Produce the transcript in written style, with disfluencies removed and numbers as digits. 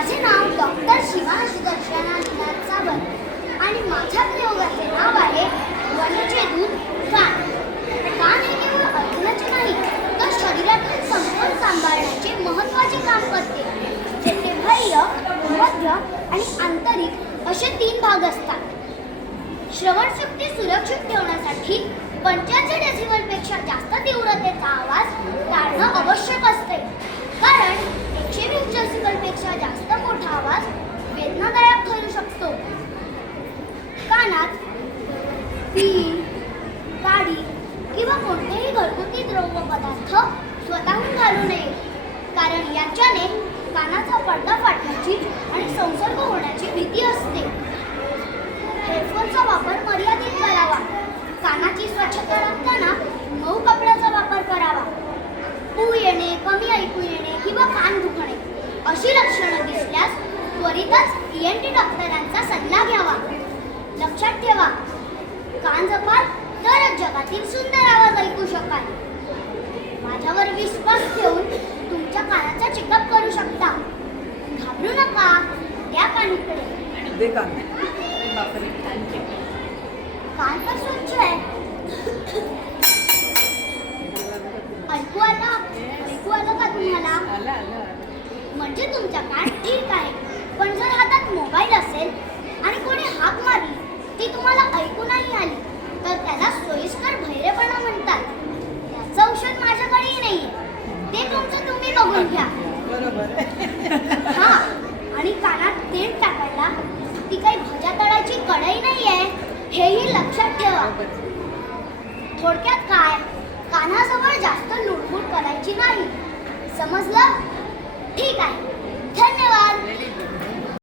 माझे नाव डॉक्टर शिवानी सुदर्शना निनाद सावंत आणि माझ्या प्रयोगाचे नाव आहे वनचे दूध कान. कान हे केवळ ऐकण्याचे नाही तर शरीरातील संपर्क सांभाळण्याचे महत्त्वाचे काम करते. जेथे बाह्य, मध्य आणि आंतरिक असे 3 भाग असतात. श्रवणशक्ती सुरक्षित ठेवण्यासाठी 85 डेसिबलपेक्षा जास्त तीव्रतेचा आवाज टाळणं आवश्यक असते, कारण 120 डेसिबलपेक्षा जास्त मोठा आवाज वेदनादायक ठरू शकतो. कानात पीठ, काडी किंवा कोणतेही घरगुती द्रव पदार्थ स्वतःहून घालू नये, कारण याच्याने कानाचा पडदा फाटण्याची आणि संसर्ग होण्याची भीती असते. हेडफोनचा वापर मर्यादित करावा. कानाची स्वच्छता राखताना मऊ कपड्याचा वापर करावा. पू येणे, कमी ऐकू येणे किंवा कान दुखणे अशी लक्षणं दिसल्यास त्वरितच ENT डॉक्टरांचा सल्ला घ्यावा. लक्षात ठेवा, कान जपाल तरच जगातील सुंदर आवाज ऐकू शकाल. माझ्यावर विश्वास ठेवून तुमच्या कानाचा चेकअप करू शकता. घाबरू नका, त्या कानाकडे. कान तर स्वच्छ आहे. ऐकू आलं का तुम्हाला? म्हणजे तुमचा कान ठीक आहे. पण जर हातात मोबाईल असेल आणि कोणी हाक मारली ती तुम्हाला ऐकू नाही आली तर त्याला सोयीस्कर बहिरेपणा म्हणतात. याचं औषध माझ्याकडेही नाहीये, ते तुमचं तुम्ही बघून घ्या. हा, आणि कानात तेल टाकायला ती काही भाज्या तळाची कढई नाहीये, हेही लक्षात ठेवा. थोडक्यात काय, कानाजवळ जास्त लुडबुड करायची नाही. समजलं? ठीक आहे.